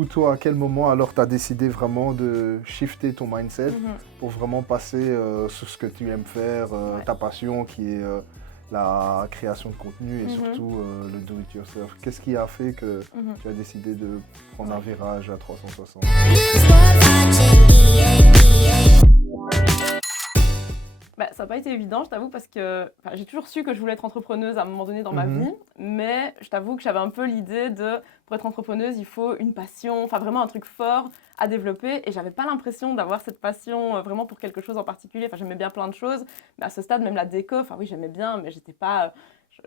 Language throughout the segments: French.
Ou toi, à quel moment alors tu as décidé vraiment de shifter ton mindset pour vraiment passer sur ce que tu aimes faire, Ouais. ta passion qui est la création de contenu et Mmh mh. surtout le do-it-yourself. Qu'est-ce qui a fait que Mmh. tu as décidé de prendre un virage à 360? Bah, ça n'a pas été évident, je t'avoue, parce que j'ai toujours su que je voulais être entrepreneuse à un moment donné dans ma Mhm. vie, mais je t'avoue que j'avais un peu l'idée pour être entrepreneuse, il faut une passion, enfin vraiment un truc fort à développer, et j'avais pas l'impression d'avoir cette passion vraiment pour quelque chose en particulier. Enfin, j'aimais bien plein de choses, mais à ce stade, même la déco, enfin oui, j'aimais bien, mais j'étais pas,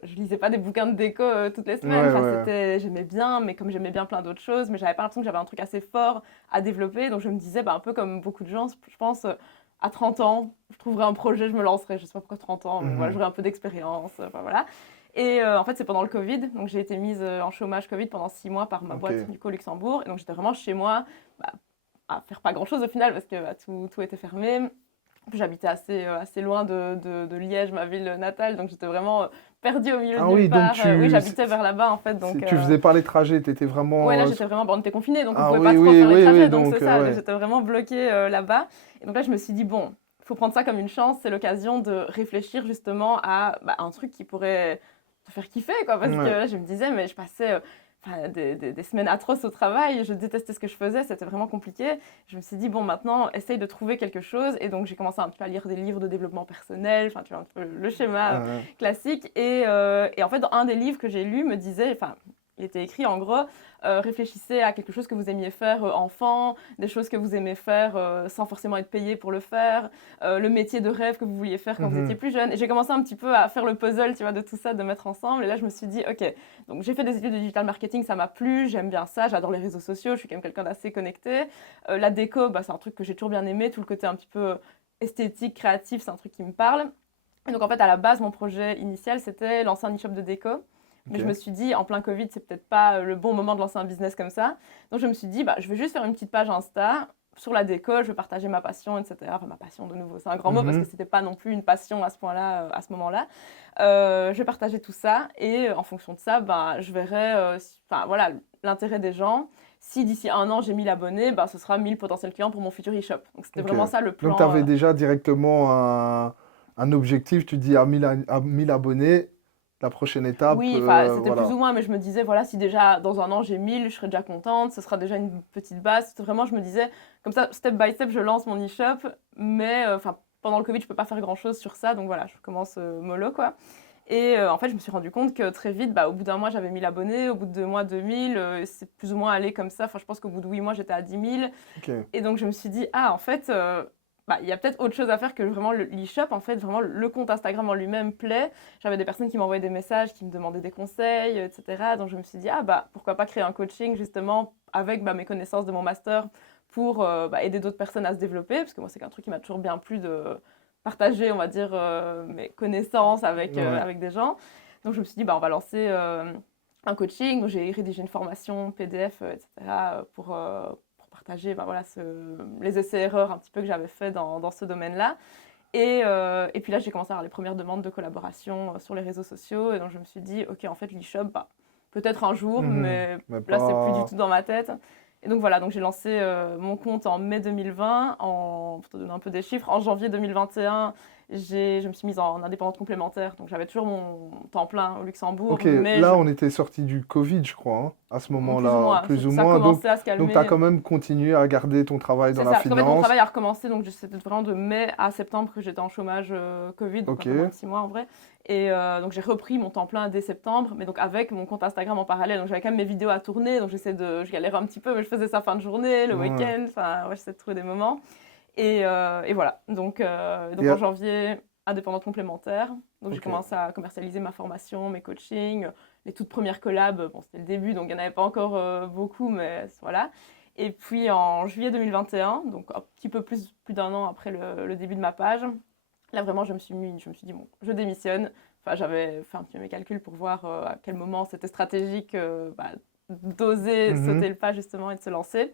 je lisais pas des bouquins de déco toutes les semaines. Ouais, Enfin, ouais. j'aimais bien, mais comme j'aimais bien plein d'autres choses, mais j'avais pas l'impression que j'avais un truc assez fort à développer, donc je me disais, un peu comme beaucoup de gens, je pense. À 30 ans, je trouverai un projet, je me lancerai. Je sais pas pourquoi 30 ans, mais voilà, Mhm. j'aurai un peu d'expérience. Enfin, voilà. Et en fait, c'est pendant le Covid. Donc, j'ai été mise en chômage Covid pendant 6 mois par ma Ok. boîte du coup au Luxembourg. Et donc, j'étais vraiment chez moi bah, à faire pas grand chose au final parce que tout était fermé. Puis, j'habitais assez loin de Liège, ma ville natale. Donc, j'étais vraiment perdue au milieu de Ah nulle oui, donc part. Oui, j'habitais vers là-bas en fait. Donc, tu faisais pas les trajets, tu étais ouais, là, vraiment... j'étais vraiment, on était confinés, donc on Ah pouvait pas oui, trop oui, faire les oui, oui, trajets, donc c'est donc ça, ouais. j'étais vraiment bloquée là-bas. Et donc là, je me suis dit, bon, il faut prendre ça comme une chance, c'est l'occasion de réfléchir justement à un truc qui pourrait te faire kiffer, quoi, parce que Ouais. là, je me disais, mais je passais des semaines atroces au travail, je détestais ce que je faisais, c'était vraiment compliqué. Je me suis dit, bon, maintenant, essaye de trouver quelque chose, et donc j'ai commencé un petit peu à lire des livres de développement personnel, enfin, tu vois, un peu le schéma classique, et en fait, dans un des livres que j'ai lu, me disait, enfin, il était écrit en gros, réfléchissez à quelque chose que vous aimiez faire enfant, des choses que vous aimez faire sans forcément être payé pour le faire, le métier de rêve que vous vouliez faire quand vous étiez Mhm. plus jeune. Et j'ai commencé un petit peu à faire le puzzle, tu vois, de tout ça, de mettre ensemble. Et là, je me suis dit, ok, donc j'ai fait des études de digital marketing, ça m'a plu, j'aime bien ça, j'adore les réseaux sociaux, je suis quand même quelqu'un d'assez connecté. La déco, c'est un truc que j'ai toujours bien aimé, tout le côté un petit peu esthétique, créatif, c'est un truc qui me parle. Et donc en fait, à la base, mon projet initial, c'était lancer un e-shop de déco. Mais Ok. je me suis dit, en plein Covid, c'est peut-être pas le bon moment de lancer un business comme ça. Donc je me suis dit, je vais juste faire une petite page Insta sur la déco, je vais partager ma passion, etc. Enfin, ma passion, de nouveau, c'est un grand mot parce que Mhm. c'était pas non plus une passion à ce point-là, à ce moment-là. Je vais partager tout ça et en fonction de ça, je verrai voilà, l'intérêt des gens. Si d'ici un an j'ai 1000 abonnés, ce sera 1000 potentiels clients pour mon futur e-shop. Donc c'était Ok. vraiment ça le Donc tu plan. avais déjà directement un objectif, tu dis à 1000 abonnés, la prochaine étape, Oui, enfin, c'était plus voilà. ou moins, mais je me disais, voilà, si déjà dans un an j'ai 1000, je serais déjà contente, ce sera déjà une petite base. C'était vraiment, je me disais, comme ça, step by step, je lance mon e-shop, mais pendant le Covid, je peux pas faire grand-chose sur ça, donc voilà, je commence mollo, quoi. Et en fait, je me suis rendu compte que très vite, au bout d'un mois, j'avais 1000 abonnés, au bout de 2 mois, 2000, c'est plus ou moins allé comme ça. Enfin, je pense qu'au bout de 8 mois, j'étais à 10 000. Ok. Et donc, je me suis dit, ah, en fait, il y a peut-être autre chose à faire que vraiment l'e-shop. En fait, vraiment, le compte Instagram en lui-même plaît. J'avais des personnes qui m'envoyaient des messages, qui me demandaient des conseils, etc. Donc, je me suis dit, pourquoi pas créer un coaching, justement, avec mes connaissances de mon master pour aider d'autres personnes à se développer. Parce que moi, c'est un truc qui m'a toujours bien plu de partager, on va dire, mes connaissances Ouais. avec des gens. Donc, je me suis dit, on va lancer un coaching. J'ai rédigé une formation PDF, etc. Pour partager voilà, les essais-erreurs un petit peu que j'avais fait dans ce domaine-là. Et puis là, j'ai commencé à avoir les premières demandes de collaboration sur les réseaux sociaux. Et donc, je me suis dit, OK, en fait, l'e-shop, peut-être un jour, Mhm. mais Mais là, c'est plus du pas... tout dans ma tête. Et donc, voilà, donc j'ai lancé mon compte en mai 2020, pour te donner un peu des chiffres. En janvier 2021, je me suis mise en indépendante complémentaire. Donc, j'avais toujours mon temps plein au Luxembourg, Ok, mais là on était sorti du Covid, je crois, hein, à ce plus ou moment-là, moins, plus ou ça moins. commençait à se Donc tu as calmer. quand même continué à garder ton travail dans C'est la ça, parce qu'en fait, mon finance. travail a recommencé, donc c'était vraiment de mai à septembre que j'étais en chômage Covid, donc un Ok. peu moins de 6 mois en vrai. Et donc j'ai repris mon temps plein dès septembre, mais donc avec mon compte Instagram en parallèle. Donc j'avais quand même mes vidéos à tourner, donc je galérais un petit peu, mais je faisais ça fin de journée, le Ouais. week-end, enfin, ouais, j'essayais de trouver des moments. Et voilà, donc Et, en janvier, indépendante complémentaire. Donc j'ai ok. commencé à commercialiser ma formation, mes coachings, les toutes premières collabs. Bon, c'était le début, donc il n'y en avait pas encore beaucoup, mais voilà. Et puis en juillet 2021, donc un petit peu plus d'un an après le début de ma page, là vraiment je me suis dit bon, je démissionne. Enfin, j'avais fait un petit peu mes calculs pour voir à quel moment c'était stratégique d'oser sauter Mhm. le pas justement et de se lancer.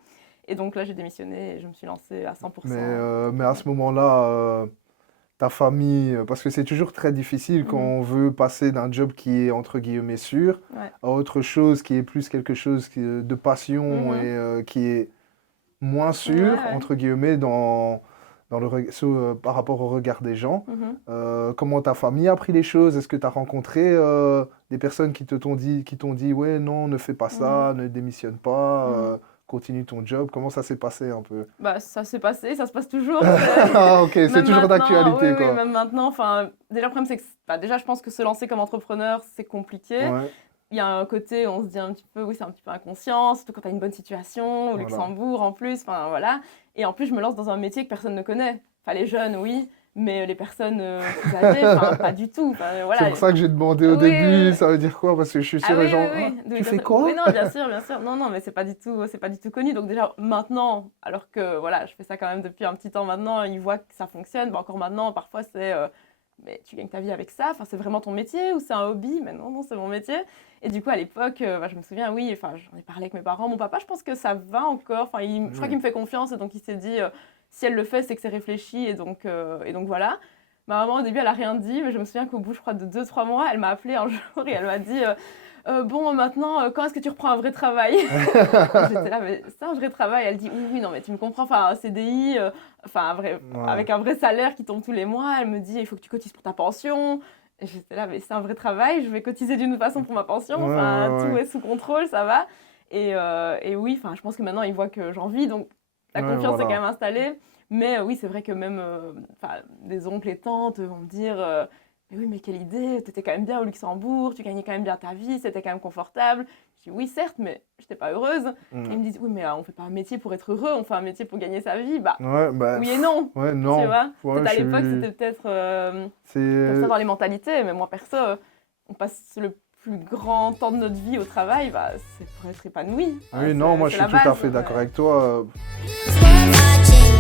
Et donc là j'ai démissionné et je me suis lancée à Mais, 100%. mais à ce moment-là, ta famille, parce que c'est toujours très difficile quand on veut passer d'un job qui est entre guillemets sûr Ouais. à autre chose qui est plus quelque chose de passion et qui est moins sûr, Ouais, ouais. entre guillemets, par rapport au regard des gens. Comment ta famille a pris les choses? Est-ce que tu as rencontré des personnes qui t'ont dit, ouais, non, ne fais pas ça, ne démissionne pas, continue ton job? Comment ça s'est passé un peu? Bah, ça s'est passé, ça se passe toujours. Ah, ok, c'est Même toujours maintenant, d'actualité, oui, quoi. même maintenant. Enfin, déjà, le problème, c'est que déjà, je pense que se lancer comme entrepreneur, c'est compliqué. Ouais, Il y a un côté, on se dit un petit peu, oui, c'est un petit peu inconscient, surtout quand tu as une bonne situation, au voilà. Luxembourg en plus, enfin voilà. Et en plus, je me lance dans un métier que personne ne connaît. Enfin, les jeunes, oui, mais les personnes plus âgées, enfin, pas du tout. Enfin, voilà. C'est pour ça que j'ai demandé au Oui, début, oui. ça veut dire quoi? Parce que je suis Ah sûr, oui, les gens, oui, ah, oui. tu fais quoi? Oui, non, bien sûr, bien sûr. Non, non, mais c'est pas du tout connu. Donc déjà, maintenant, alors que voilà, je fais ça quand même depuis un petit temps maintenant, ils voient que ça fonctionne. Bah, encore maintenant, parfois, c'est mais tu gagnes ta vie avec ça, enfin, c'est vraiment ton métier ou c'est un hobby? Mais non, non, c'est mon métier. Et du coup, à l'époque, bah, je me souviens, oui, enfin, j'en ai parlé avec mes parents. Mon papa, je pense que ça va encore. Enfin, je crois qu'il me fait confiance et donc il s'est dit, si elle le fait, c'est que c'est réfléchi et donc voilà. Ma maman, au début, elle a rien dit, mais je me souviens qu'au bout, je crois, de 2-3 mois, elle m'a appelée un jour et elle m'a dit bon, maintenant, quand est-ce que tu reprends un vrai travail? J'étais là, mais c'est un vrai travail. Elle dit oui, oui, non, mais tu me comprends, enfin, un CDI, enfin, Ouais. avec un vrai salaire qui tombe tous les mois. Elle me dit il faut que tu cotises pour ta pension. Et j'étais là, mais c'est un vrai travail, je vais cotiser d'une façon pour ma pension, Ouais, enfin, ouais, tout ouais. est sous contrôle, ça va. Et oui, enfin, je pense que maintenant, ils voient que j'en vis, donc la Ouais, confiance est quand voilà. même installée. Mais oui, c'est vrai que même enfin, des oncles et tantes vont me dire mais oui, mais quelle idée, t'étais quand même bien au Luxembourg, tu gagnais quand même bien ta vie, c'était quand même confortable. Je dis oui, certes, mais j'étais pas heureuse. Et ils me disent oui, mais on fait pas un métier pour être heureux, on fait un métier pour gagner sa vie. Bah Ouais, bah, oui et non, ouais, tu non. vois. Ouais, Peut-être à je l'époque, suis... c'était peut-être comme ça C'est... dans les mentalités, mais moi perso, on passe le plus grand temps de notre vie au travail, bah, c'est pour être épanoui. Oui, non, moi, je c'est suis la tout à base. fait d'accord avec toi. Watching